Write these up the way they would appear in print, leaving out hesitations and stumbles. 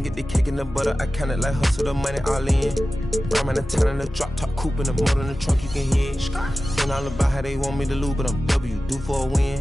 in, get the cake in the butter. I kinda like hustle the money all in. Rhyming a ton in the drop top coupe in the motor in the trunk, you can hear it. Ain't all about how they want me to lose, but I'm W, due for a win.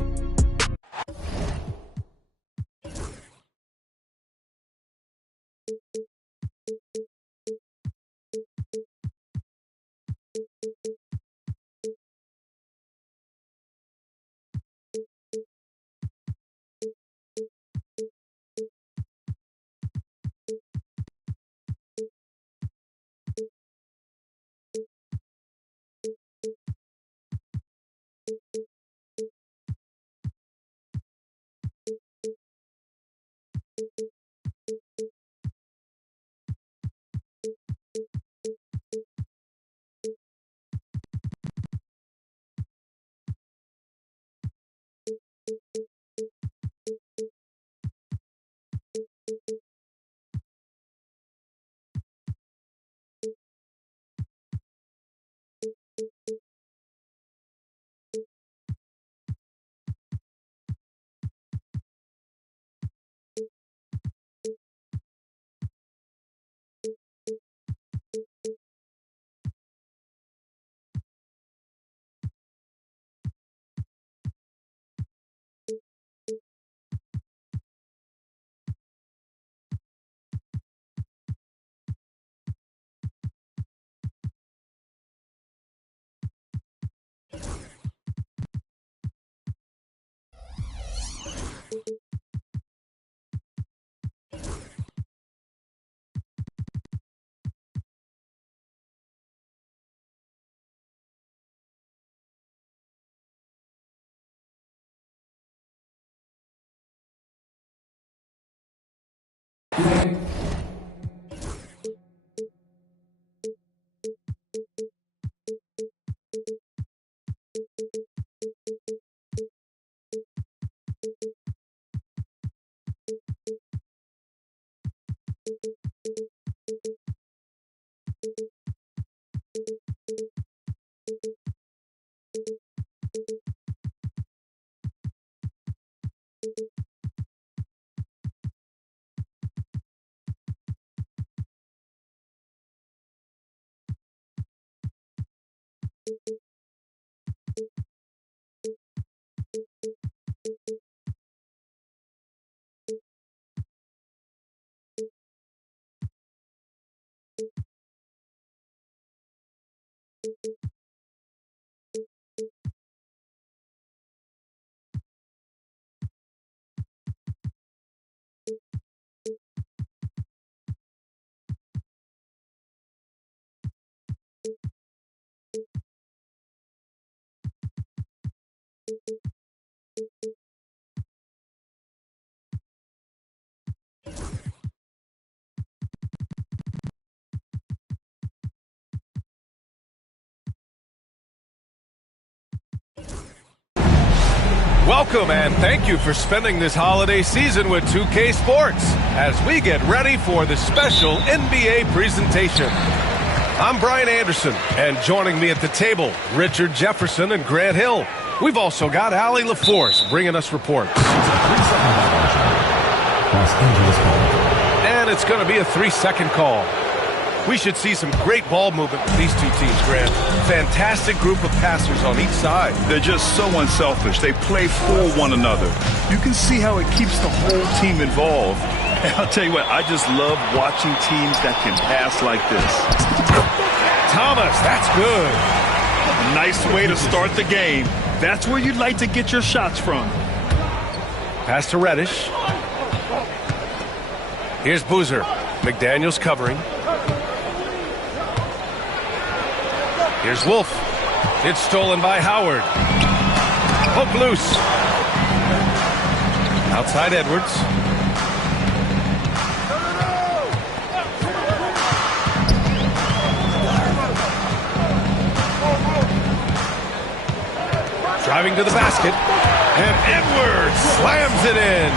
Welcome and thank you for spending this holiday season with 2K Sports as we get ready for the special NBA presentation. I'm Brian Anderson, and joining me at the table, Richard Jefferson and Grant Hill. We've also got Allie LaForce bringing us reports. And it's going to be a 3-second call. We should see some great ball movement with these two teams, Grant. Fantastic group of passers on each side. They're just so unselfish. They play for one another. You can see how it keeps the whole team involved. And I'll tell you what, I just love watching teams that can pass like this. Thomas, that's good. A nice way to start the game. That's where you'd like to get your shots from. Pass to Reddish. Here's Boozer. McDaniels covering. Here's Wolf. It's stolen by Howard. Hook loose. Outside Edwards. Driving to the basket. And Edwards slams it in.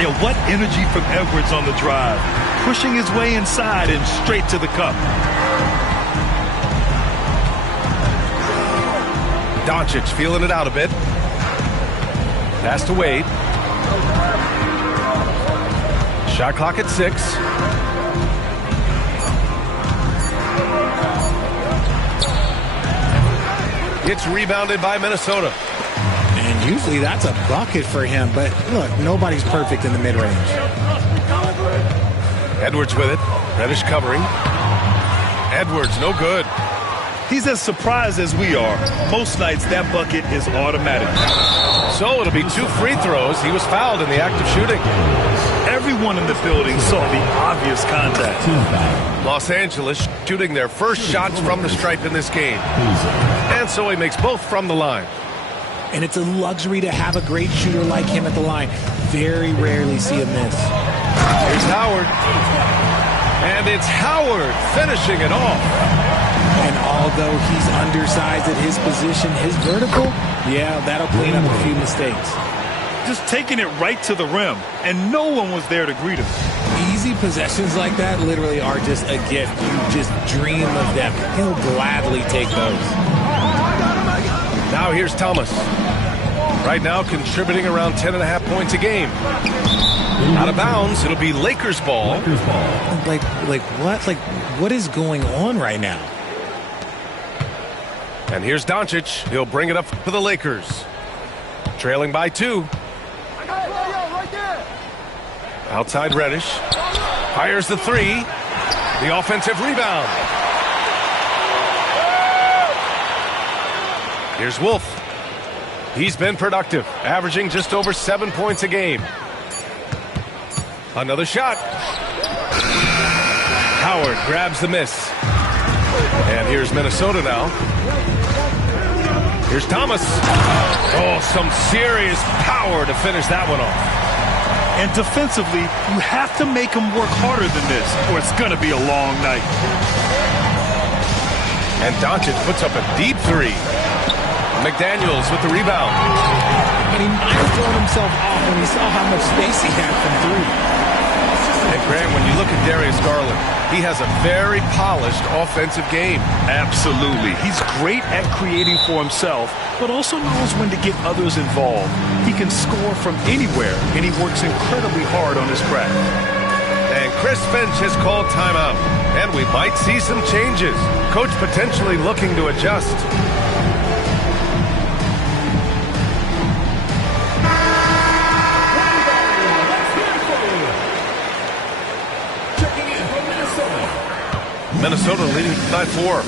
Yeah, what energy from Edwards on the drive. Pushing his way inside and straight to the cup. Doncic feeling it out a bit. Pass to Wade. Shot clock at 6. It's rebounded by Minnesota. And usually that's a bucket for him, but look, nobody's perfect in the mid-range. Edwards with it. Reddish covering. Edwards, no good. He's as surprised as we are. Most nights, that bucket is automatic. So it'll be 2 free throws. He was fouled in the act of shooting. Everyone in the building saw the obvious contact. Los Angeles shooting their first shots from the stripe in this game. And so he makes both from the line. And it's a luxury to have a great shooter like him at the line. Very rarely see a miss. Here's Howard. And it's Howard finishing it off. And although he's undersized at his position, his vertical, yeah, that'll clean up a few mistakes. Just taking it right to the rim, and no one was there to greet him. Easy possessions like that literally are just a gift. You just dream of them. He'll gladly take those. Now here's Thomas. Right now contributing around 10.5 points a game. Out of bounds, it'll be Lakers ball. Like what? Like, what is going on right now? And here's Doncic. He'll bring it up for the Lakers. Trailing by 2. Outside Reddish. Fires the 3. The offensive rebound. Here's Wolf. He's been productive, averaging just over 7 points a game. Another shot. Howard grabs the miss. And here's Minnesota now. Here's Thomas. Oh, some serious power to finish that one off. And defensively, you have to make him work harder than this, or it's going to be a long night. And Doncic puts up a deep 3. McDaniels with the rebound. And he might have thrown himself off when he saw how much space he had from 3. And Graham, when you look at Darius Garland, he has a very polished offensive game. Absolutely. He's great at creating for himself, but also knows when to get others involved. He can score from anywhere, and he works incredibly hard on his craft. And Chris Finch has called timeout. And we might see some changes. Coach potentially looking to adjust. Minnesota leading by 4.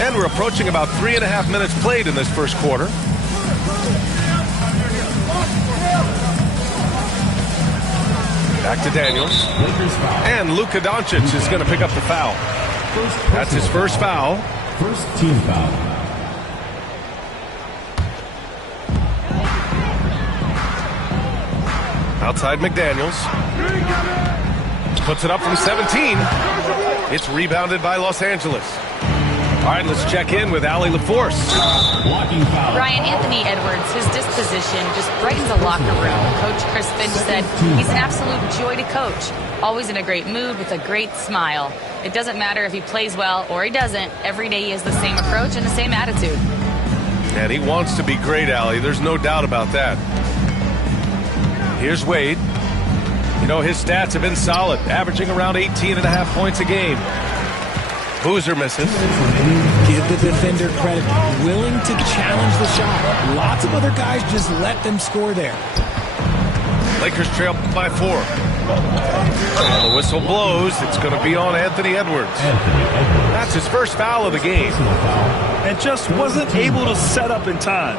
And we're approaching about 3.5 minutes played in this first quarter. Back to Daniels. And Luka Doncic is going to pick up the foul. That's his first foul. First team foul. Outside McDaniels. Puts it up from 17. It's rebounded by Los Angeles. All right, let's check in with Allie LaForce. Brian, Anthony Edwards, his disposition just brightens the locker room. Coach Chris Finch said he's an absolute joy to coach. Always in a great mood with a great smile. It doesn't matter if he plays well or he doesn't. Every day he has the same approach and the same attitude. And he wants to be great, Allie. There's no doubt about that. Here's Wade. You know, his stats have been solid, averaging around 18.5 points a game. Boozer misses. Give the defender credit. Willing to challenge the shot. Lots of other guys just let them score there. Lakers trail by 4. And the whistle blows. It's going to be on Anthony Edwards. That's his first foul of the game. And just wasn't able to set up in time.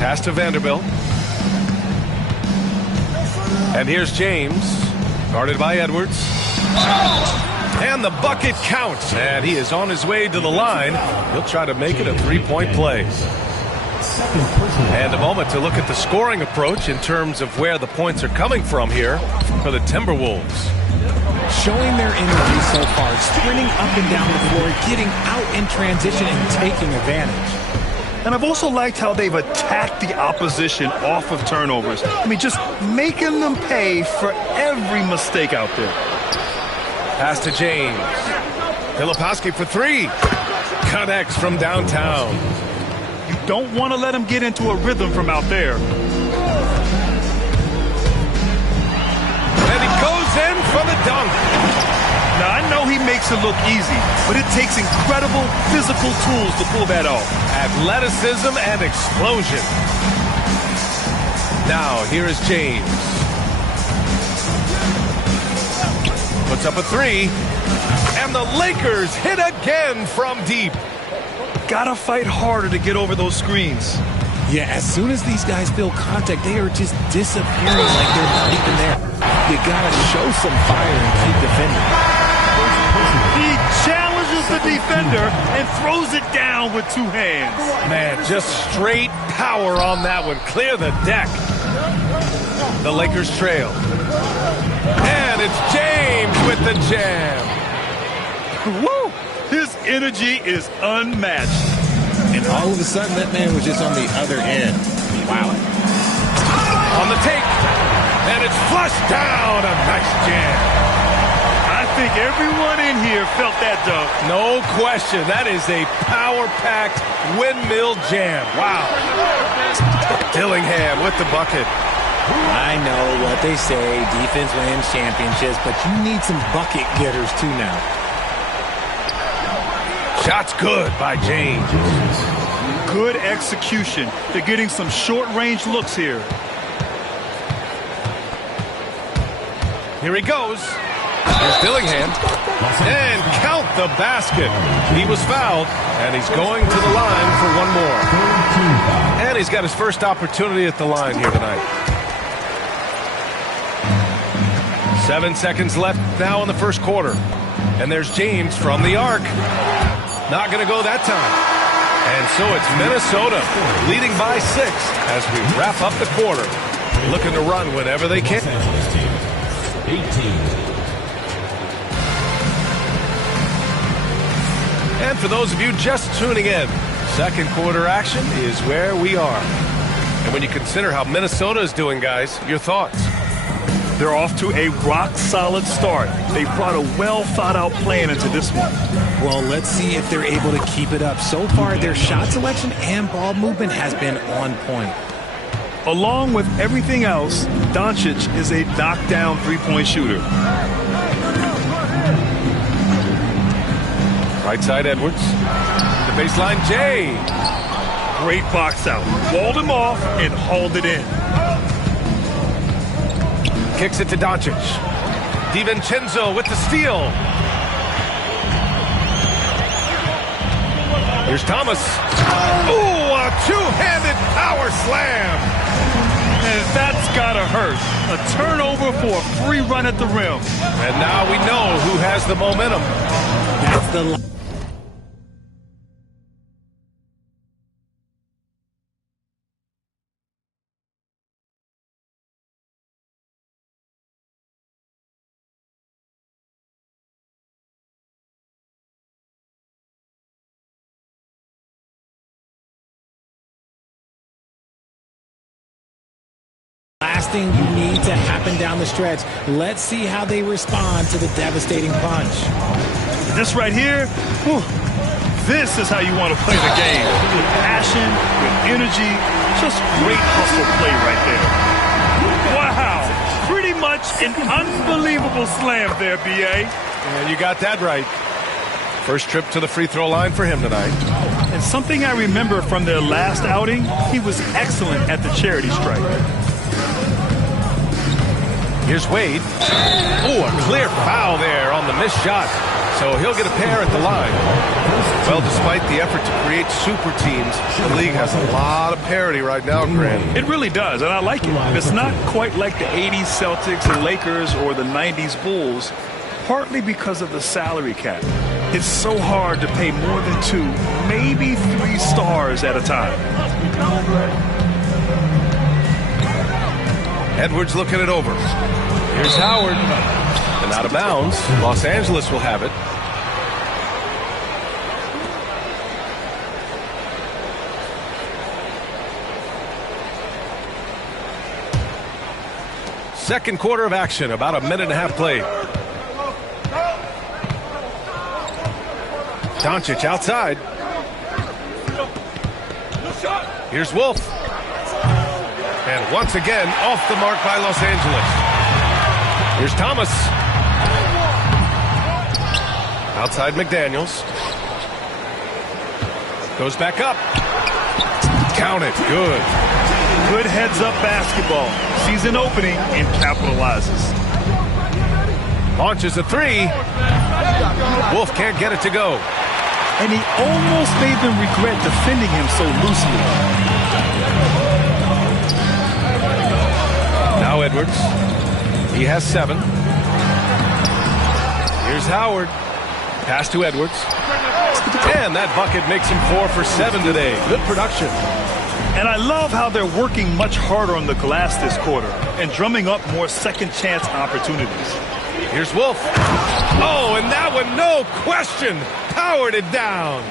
Pass to Vanderbilt. And here's James, guarded by Edwards. And the bucket counts. And he is on his way to the line. He'll try to make it a 3-point play. And a moment to look at the scoring approach in terms of where the points are coming from here for the Timberwolves. Showing their energy so far, sprinting up and down the floor, getting out in transition and taking advantage. And I've also liked how they've attacked the opposition off of turnovers. I mean, just making them pay for every mistake out there. Pass to James. Filipowski for three. Connects from downtown. You don't want to let him get into a rhythm from out there. And he goes in for the dunk. Now, I know he makes it look easy, but it takes incredible physical tools to pull that off. Athleticism and explosion. Now, here is James. Puts up a three. And the Lakers hit again from deep. Gotta fight harder to get over those screens. Yeah, as soon as these guys feel contact, they are just disappearing like they're not even there. You gotta show some fire and keep defending. He challenges the defender and throws it down with two hands. Man, just straight power on that one. Clear the deck. The Lakers trail. And it's James with the jam. Woo! His energy is unmatched. And all of a sudden, that man was just on the other end. Wow. On the take. And it's flushed down. A nice jam. I think everyone in here felt that dunk. No question. That is a power-packed windmill jam. Wow. Dillingham with the bucket. I know what they say, defense wins championships, but you need some bucket getters too now. Shot's good by James. Good execution. They're getting some short-range looks here. Here he goes. Here's Dillingham. And count the basket. He was fouled, and he's going to the line for one more. And he's got his first opportunity at the line here tonight. 7 seconds left now in the first quarter. And there's James from the arc. Not going to go that time. And so it's Minnesota leading by 6 as we wrap up the quarter. Looking to run whenever they can. 18. And for those of you just tuning in, second quarter action is where we are. And when you consider how Minnesota is doing, guys, your thoughts? They're off to a rock-solid start. They brought a well-thought-out plan into this one. Well, let's see if they're able to keep it up. So far, their shot selection and ball movement has been on point. Along with everything else, Doncic is a knockdown three-point shooter. Right side, Edwards. The baseline, Jay. Great box out. Walled him off and hauled it in. Kicks it to Doncic. DiVincenzo with the steal. Here's Thomas. Ooh, a two-handed power slam. And that's gotta hurt. A turnover for a free run at the rim. And now we know who has the momentum. That's the... last thing you need to happen down the stretch. Let's see how they respond to the devastating punch. This right here, whew, this is how you want to play the game. With passion, with energy, just great hustle play right there. Wow, pretty much an unbelievable slam there, B.A. And you got that right. First trip to the free throw line for him tonight. And something I remember from their last outing, he was excellent at the charity stripe. Here's Wade. Oh, a clear foul there on the missed shot. So he'll get a pair at the line. Well, despite the effort to create super teams, the league has a lot of parity right now, Grant. It really does, and I like it. It's not quite like the 80s Celtics and Lakers or the 90s Bulls, partly because of the salary cap. It's so hard to pay more than 2, maybe 3 stars at a time. Edwards looking it over. Here's Howard. And out of bounds. Los Angeles will have it. second quarter of action, about a minute and a half played. Doncic outside. Here's Wolf. And once again, off the mark by Los Angeles. Here's Thomas. Outside McDaniels. Goes back up. Count it. Good. Good heads-up basketball. Sees an opening and capitalizes. Launches a three. Wolf can't get it to go. And he almost made them regret defending him so loosely. Now Edwards. He has 7. Here's Howard. Pass to Edwards. And that bucket makes him 4 for 7 today. Good production. And I love how they're working much harder on the glass this quarter and drumming up more second chance opportunities. Here's Wolf. Oh, and that one, no question, powered it down.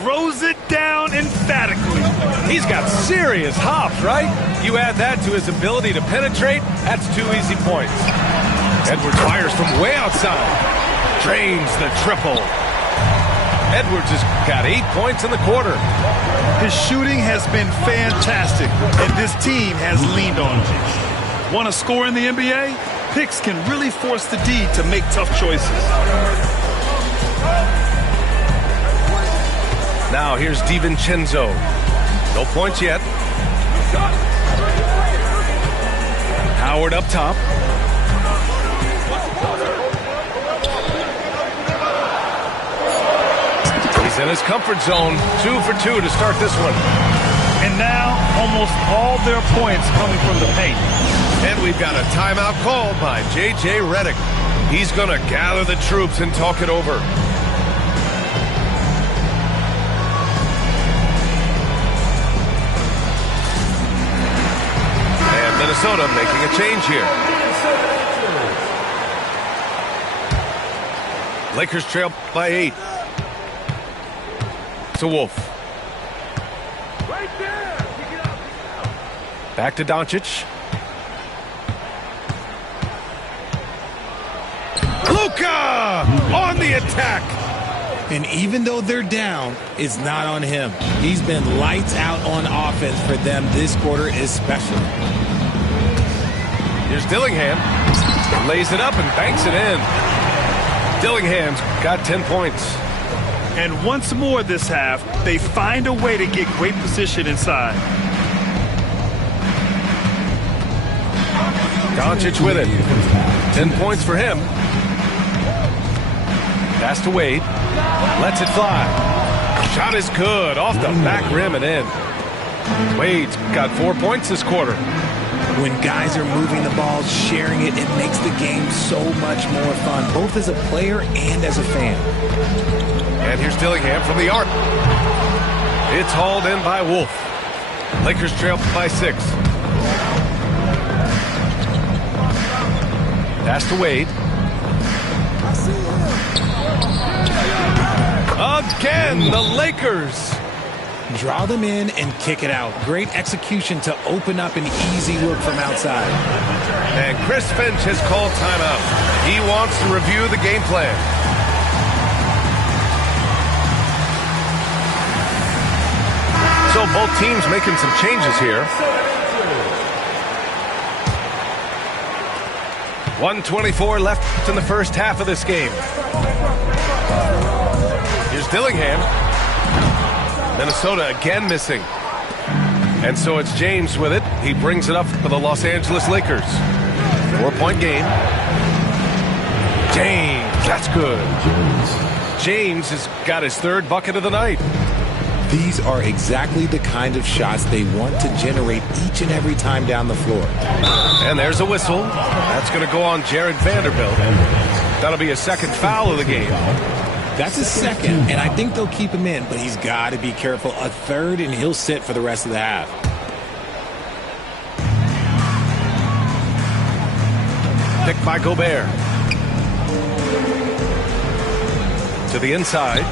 Throws it down emphatically. He's got serious hops, right? You add that to his ability to penetrate, that's 2 easy points. Edwards fires from way outside. Drains the triple. Edwards has got 8 points in the quarter. His shooting has been fantastic, and this team has leaned on him. Want to score in the NBA? Picks can really force the D to make tough choices. Now here's DiVincenzo. No points yet. Howard up top. He's in his comfort zone. 2 for 2 to start this one. And now almost all their points coming from the paint. And we've got a timeout called by J.J. Redick. He's going to gather the troops and talk it over. And Minnesota making a change here. Lakers trail by 8. To Wolf. Back to Doncic. Luka on the attack. And even though they're down, it's not on him. He's been lights out on offense for them this quarter especially. Here's Dillingham. Lays it up and banks it in. Dillingham's got 10 points. And once more this half, they find a way to get great position inside. Doncic with it. 10 points for him. Pass to Wade. Lets it fly. Shot is good. Off the back rim and in. Wade's got 4 points this quarter. When guys are moving the ball, sharing it, it makes the game so much more fun, both as a player and as a fan. And here's Dillingham from the arc. It's hauled in by Wolf. Lakers trail by 6. Pass to Wade. Again, the Lakers. Draw them in and kick it out. Great execution to open up an easy look from outside. And Chris Finch has called timeout. He wants to review the game plan. So both teams making some changes here. 1:24 left in the first half of this game. Here's Dillingham. Minnesota again missing. And so it's James with it. He brings it up for the Los Angeles Lakers. 4-point game. James, that's good. James has got his 3rd bucket of the night. These are exactly the kind of shots they want to generate each and every time down the floor. And there's a whistle. That's going to go on Jared Vanderbilt. That'll be a 2nd foul of the game. That's his 2nd, and I think they'll keep him in, but he's got to be careful. A 3rd, and he'll sit for the rest of the half. Picked by Gobert. To the inside.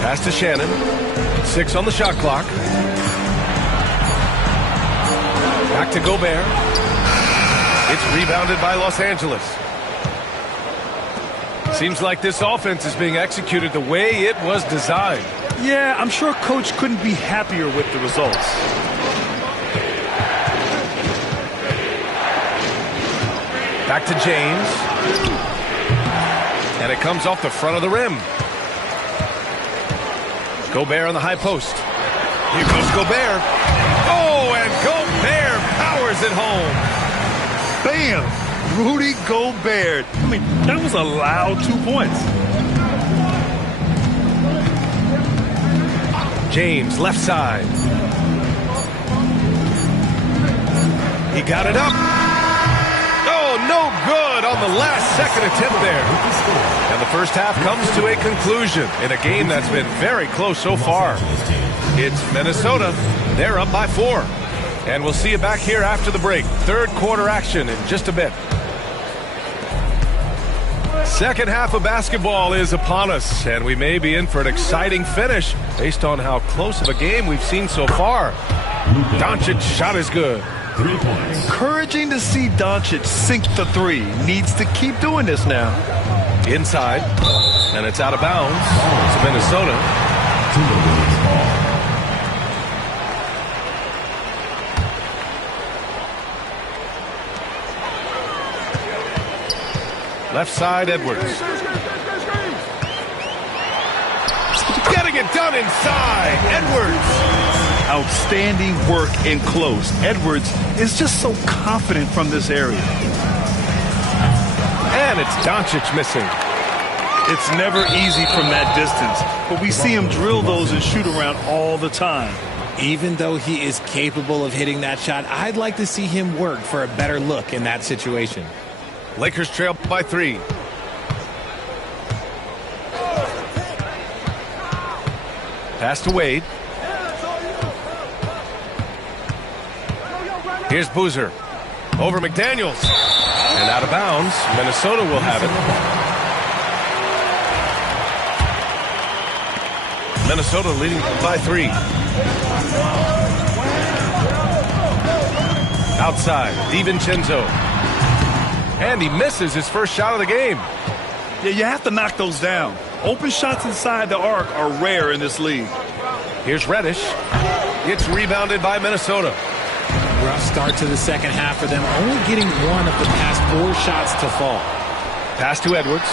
Pass to Shannon. 6 on the shot clock. Back to Gobert. It's rebounded by Los Angeles. Seems like this offense is being executed the way it was designed. Yeah, I'm sure Coach couldn't be happier with the results. Back to James. And it comes off the front of the rim. Gobert on the high post. Here goes Gobert. Oh, and Gobert powers it home. Bam! Rudy Gobert. I mean, that was a loud 2 points. James, left side. He got it up. Oh, no good on the last second attempt there. And the first half comes to a conclusion in a game that's been very close so far. It's Minnesota. They're up by 4. And we'll see you back here after the break. Third quarter action in just a bit. Second half of basketball is upon us, and we may be in for an exciting finish based on how close of a game we've seen so far. Doncic shot is good. 3 points. Encouraging to see Doncic sink the three. Needs to keep doing this now. Inside, and it's out of bounds to Minnesota. Left side, Edwards. Getting it done inside, Edwards. Outstanding work in close. Edwards is just so confident from this area. And it's Doncic missing. It's never easy from that distance, but we see him drill those and shoot around all the time. Even though he is capable of hitting that shot, I'd like to see him work for a better look in that situation. Lakers trail by 3. Pass to Wade. Here's Boozer. Over McDaniels. And out of bounds. Minnesota will have it. Minnesota leading by 3. Outside, DiVincenzo. And he misses his first shot of the game. Yeah, you have to knock those down. Open shots inside the arc are rare in this league. Here's Reddish. It's rebounded by Minnesota. Rough start to the second half for them, only getting one of the past 4 shots to fall. Pass to Edwards.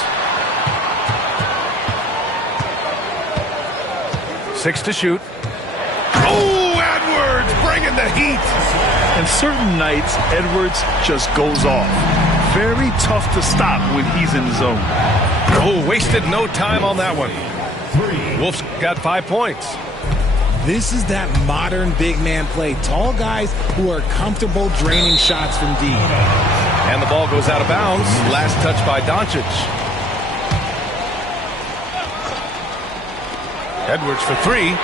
6 to shoot. Oh, Edwards bringing the heat. And certain nights, Edwards just goes off. Very tough to stop when he's in the zone. Oh, wasted no time on that one. Wolf's got 5 points. This is that modern big man play. Tall guys who are comfortable draining shots from deep. And the ball goes out of bounds. Last touch by Doncic. Edwards for 3.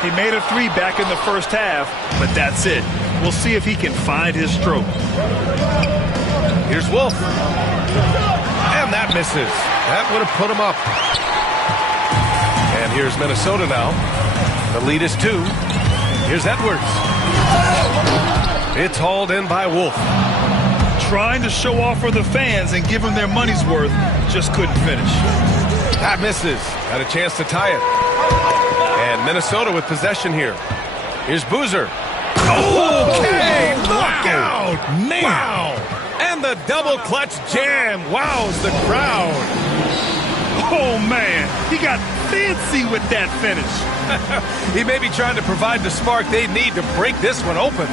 He made a 3 back in the first half, but that's it. We'll see if he can find his stroke. Here's Wolf. And that misses. That would have put him up. And here's Minnesota now. The lead is 2. Here's Edwards. It's hauled in by Wolf. Trying to show off for the fans and give them their money's worth, just couldn't finish. That misses. Had a chance to tie it. And Minnesota with possession here. Here's Boozer. Okay, look out! Man. Wow! And the double clutch jam wows the crowd. Oh, man, he got fancy with that finish. He may be trying to provide the spark they need to break this one open.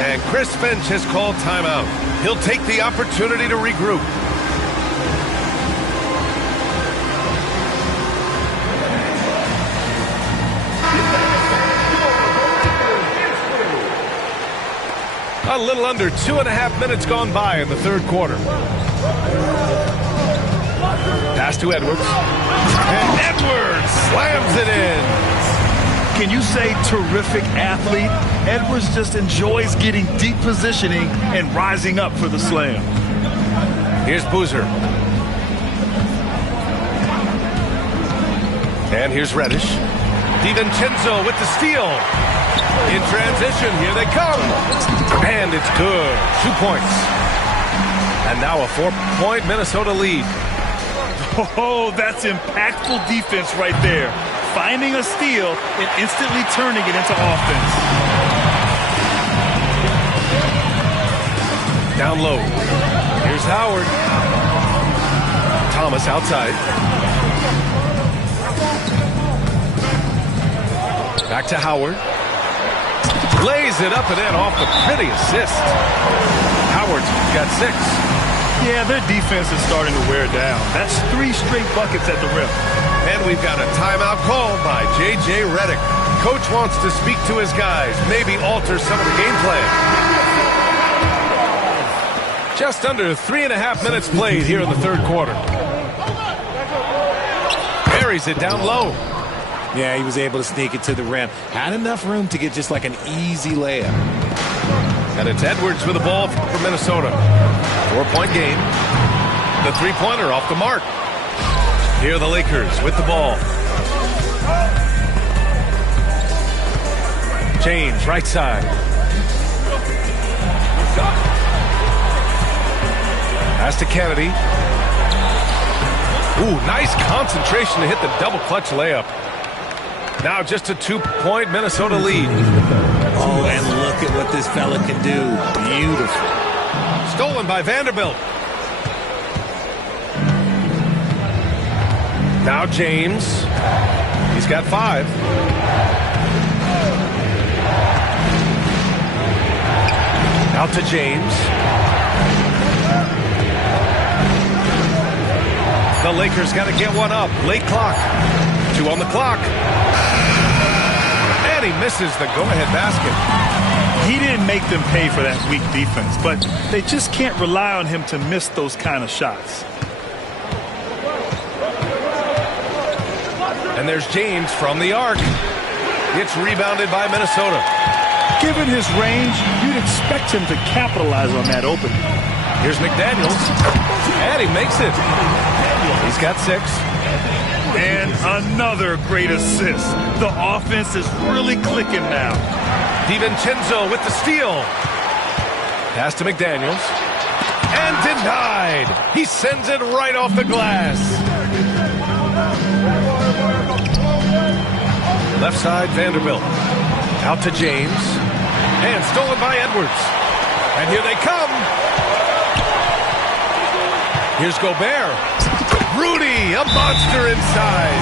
And Chris Finch has called timeout. He'll take the opportunity to regroup. A little under 2.5 minutes gone by in the third quarter. Pass to Edwards. And Edwards slams it in. Can you say terrific athlete? Edwards just enjoys getting deep positioning and rising up for the slam. Here's Boozer. And here's Reddish. DiVincenzo with the steal. In transition, here they come. And it's good. 2 points. And now a 4-point Minnesota lead. Oh, that's impactful defense right there. Finding a steal and instantly turning it into offense. Down low. Here's Howard. Thomas outside. Back to Howard. Lays it up and in off the pretty assist. Howard's got 6. Yeah, their defense is starting to wear down. That's 3 straight buckets at the rim. And we've got a timeout called by J.J. Redick. Coach wants to speak to his guys, maybe alter some of the game plan. Just under 3.5 minutes played here in the third quarter. Buries it down low. Yeah, he was able to sneak it to the rim. Had enough room to get just like an easy layup. And it's Edwards with the ball for Minnesota. 4-point game. The three-pointer off the mark. Here are the Lakers with the ball. James, right side. Pass to Kennedy. Ooh, nice concentration to hit the double clutch layup. Now just a 2-point Minnesota lead. Oh, and look at what this fella can do. Beautiful. Stolen by Vanderbilt. Now James. He's got 5. Out to James. The Lakers got to get one up. Late clock. 2 on the clock. And he misses the go-ahead basket. He didn't make them pay for that weak defense, but they just can't rely on him to miss those kind of shots. And there's James from the arc. It's rebounded by Minnesota. Given his range, you'd expect him to capitalize on that opening. Here's McDaniels. And he makes it. He's got 6. And another great assist. The offense is really clicking now. DiVincenzo with the steal. Pass to McDaniels. And denied. He sends it right off the glass. Left side, Vanderbilt. Out to James. And stolen by Edwards. And here they come. Here's Gobert. Rudy, a monster inside.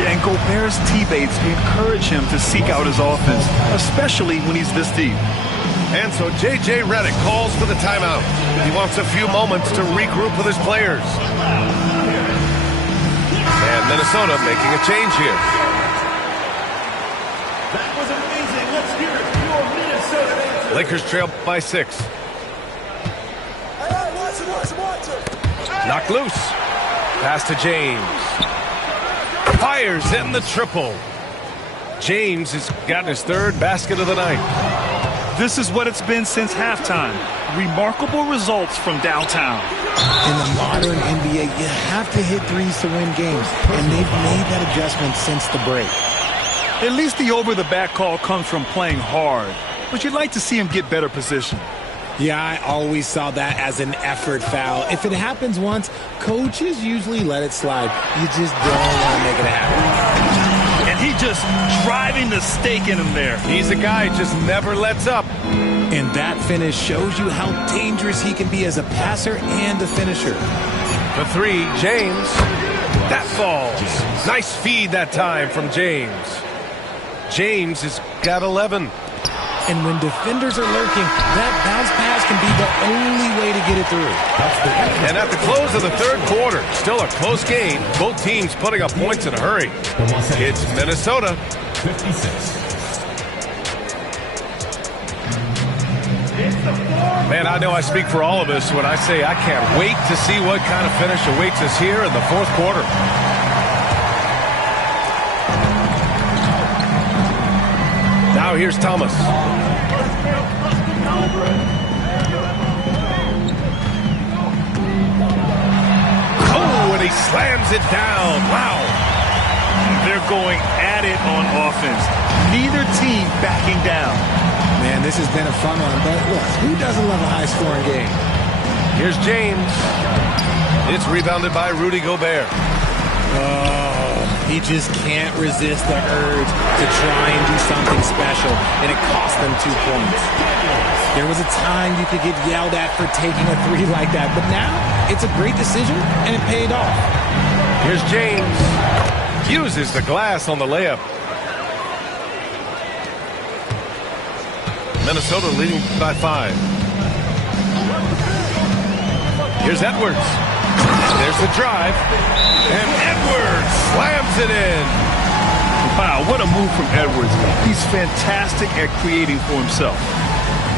Yeah, and Gobert's teammates encourage him to seek out his offense, especially when he's this deep. And so J.J. Redick calls for the timeout. He wants a few moments to regroup with his players. And Minnesota making a change here. That was amazing. Let's hear it for your Minnesota. Lakers trail by 6. Knocked loose. Pass to James. Fires in the triple. James has gotten his 3rd basket of the night. This is what it's been since halftime. Remarkable results from downtown. In the modern NBA, you have to hit threes to win games, and they've made that adjustment since the break. At least the over-the-back call comes from playing hard, but you'd like to see him get better position. Yeah, I always saw that as an effort foul. If it happens once, coaches usually let it slide. You just don't want to make it happen. And he just driving the stake in him there. He's a guy who just never lets up. And that finish shows you how dangerous he can be as a passer and a finisher. The 3, James. That falls. Nice feed that time from James. James has got 11. And when defenders are lurking, that bounce pass can be the only way to get it through. And at the close of the third quarter, still a close game. Both teams putting up points in a hurry. It's Minnesota. 56. Man, I know I speak for all of us when I say I can't wait to see what kind of finish awaits us here in the fourth quarter. Now here's Thomas. Oh, and he slams it down. Wow. They're going at it on offense. Neither team backing down. Man, this has been a fun one, but look, who doesn't love a high-scoring game? Here's James. It's rebounded by Rudy Gobert. Oh, he just can't resist the urge to try and do something special, and it cost them 2 points. There was a time you could get yelled at for taking a three like that, but now it's a great decision, and it paid off. Here's James. Uses the glass on the layup. Minnesota leading by 5. Here's Edwards. There's the drive. And Edwards slams it in. Wow, what a move from Edwards. He's fantastic at creating for himself.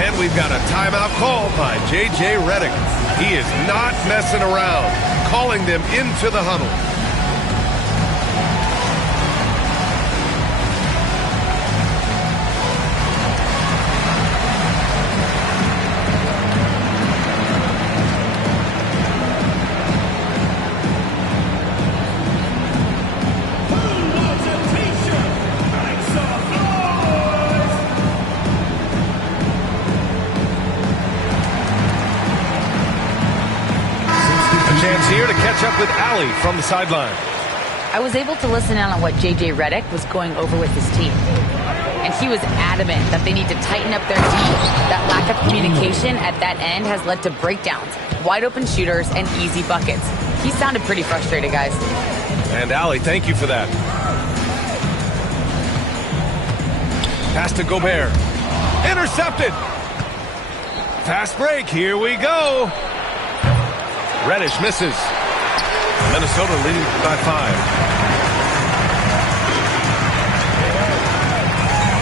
And we've got a timeout call by J.J. Redick. He is not messing around, calling them into the huddle. Here to catch up with Allie from the sideline. I was able to listen in on what J.J. Redick was going over with his team. And he was adamant that they need to tighten up their D. That lack of communication at that end has led to breakdowns, wide open shooters, and easy buckets. He sounded pretty frustrated, guys. And Allie, thank you for that. Pass to Gobert. Intercepted. Fast break. Here we go. Reddish misses. Minnesota leading by 5.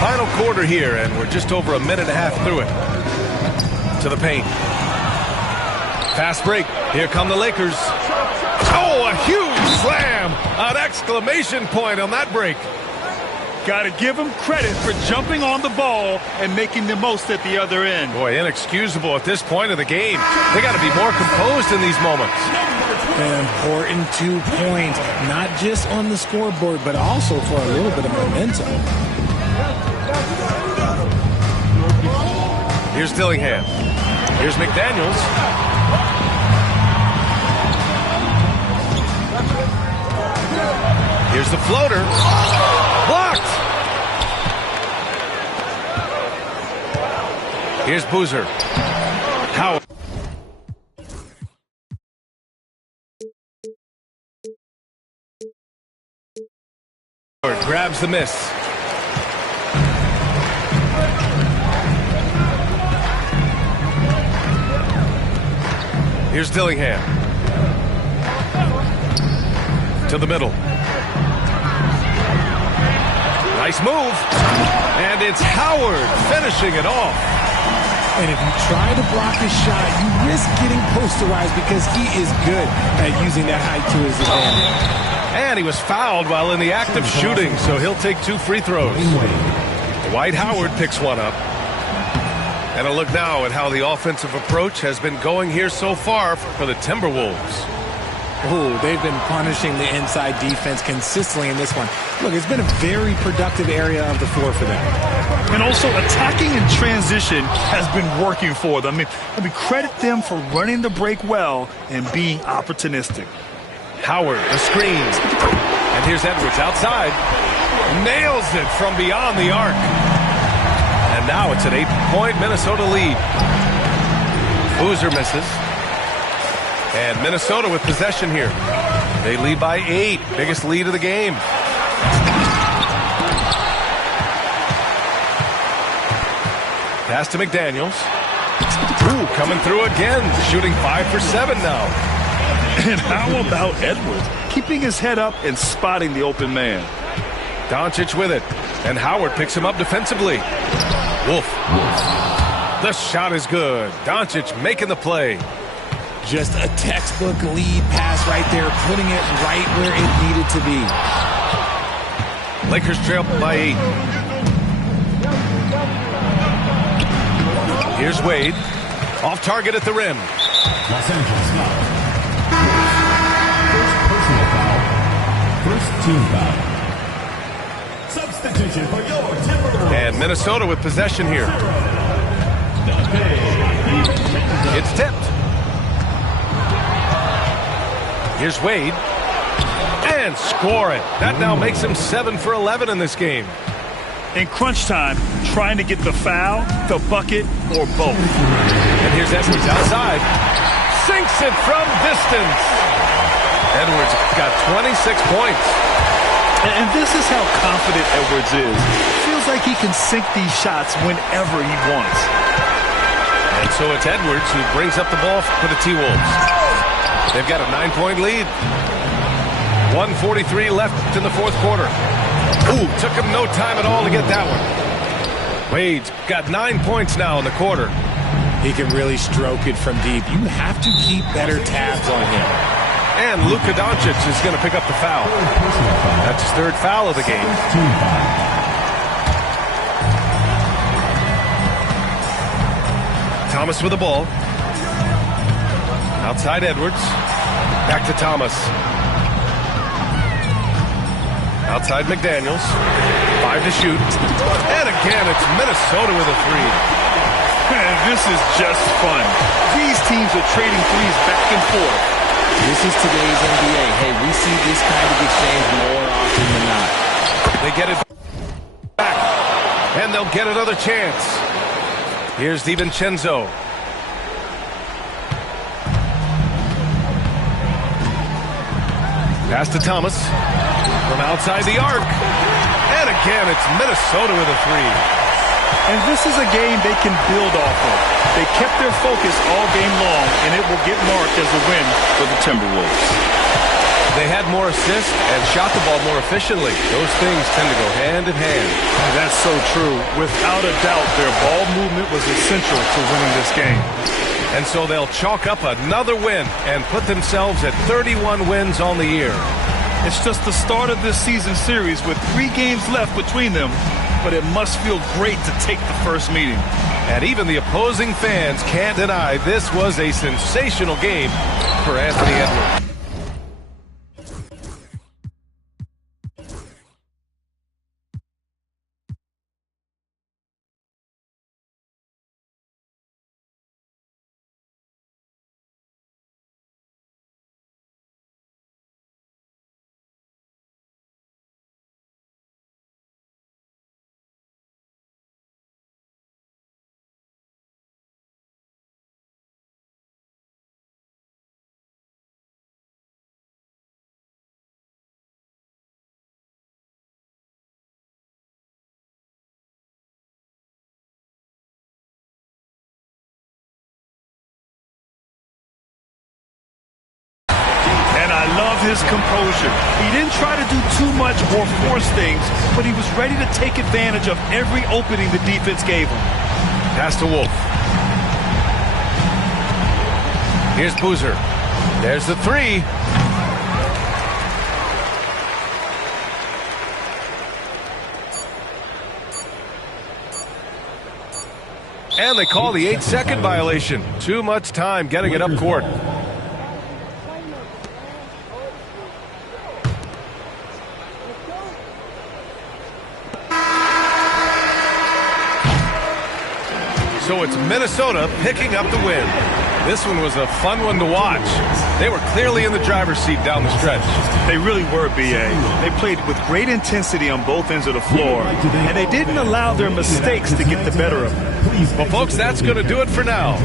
Final quarter here, and we're just over a minute and a half through it. To the paint. Fast break. Here come the Lakers. Oh, a huge slam. An exclamation point on that break. Got to give him credit for jumping on the ball and making the most at the other end. Boy, inexcusable at this point of the game. They got to be more composed in these moments. An important 2 points, not just on the scoreboard, but also for a little bit of momentum. Here's Dillingham. Here's McDaniels. Here's the floater. Blocked. Here's Boozer. Howard. Grabs the miss. Here's Dillingham. To the middle. Nice move. And it's Howard finishing it off. And if you try to block his shot, you risk getting posterized because he is good at using that height to his advantage. And he was fouled while in the act of shooting, so he'll take 2 free throws. Dwight Howard picks one up. And a look now at how the offensive approach has been going here so far for the Timberwolves. Oh, they've been punishing the inside defense consistently in this one. Look, it's been a very productive area of the floor for them. And also attacking in transition has been working for them. I mean, credit them for running the break well and being opportunistic. Howard, the screen. And here's Edwards outside. Nails it from beyond the arc. And now it's an 8-point Minnesota lead. Boozer misses. And Minnesota with possession here. They lead by 8. Biggest lead of the game. Pass to McDaniels. Ooh, coming through again. Shooting 5 for 7 now. And how about Edwards? Keeping his head up and spotting the open man. Doncic with it. And Howard picks him up defensively. Wolf. The shot is good. Doncic making the play. Just a textbook lead pass right there, putting it right where it needed to be. Lakers trail by 8. Here's Wade. Off target at the rim. Los Angeles foul. First personal foul. First team foul. substitution for your Timberwolves. And Minnesota with possession here. It's tipped. Here's Wade. And score it. That now makes him 7 for 11 in this game. In crunch time, trying to get the foul, the bucket, or both. And here's Edwards outside. Sinks it from distance. Edwards got 26 points. And this is how confident Edwards is. Feels like he can sink these shots whenever he wants. And so it's Edwards who brings up the ball for the T-Wolves. They've got a 9-point lead. 1:43 left in the fourth quarter. Ooh, took him no time at all to get that one. Wade's got 9 points now in the quarter. He can really stroke it from deep. You have to keep better tabs on him. And Luka Doncic is going to pick up the foul. That's his third foul of the game. Thomas with the ball. Outside Edwards. Back to Thomas. Outside McDaniels. 5 to shoot. And again, it's Minnesota with a three. And this is just fun. These teams are trading threes back and forth. This is today's NBA. Hey, we see this kind of exchange more often than not. They get it back. And they'll get another chance. Here's DiVincenzo. Pass to Thomas. From outside the arc. And again, it's Minnesota with a three. And this is a game they can build off of. They kept their focus all game long, and it will get marked as a win for the Timberwolves. They had more assists and shot the ball more efficiently. Those things tend to go hand in hand. That's so true. Without a doubt, their ball movement was essential to winning this game. And so they'll chalk up another win and put themselves at 31 wins on the year. It's just the start of this season series with 3 games left between them, but it must feel great to take the first meeting. And even the opposing fans can't deny this was a sensational game for Anthony Edwards. I love his composure. He didn't try to do too much or force things, but he was ready to take advantage of every opening the defense gave him. Pass to Wolf. Here's Boozer. There's the three. And they call the 8-second violation. Too much time getting it up court. So it's Minnesota picking up the win. This one was a fun one to watch. They were clearly in the driver's seat down the stretch. They really were, B.A. They played with great intensity on both ends of the floor, and they didn't allow their mistakes to get the better of them. Well, folks, that's going to do it for now.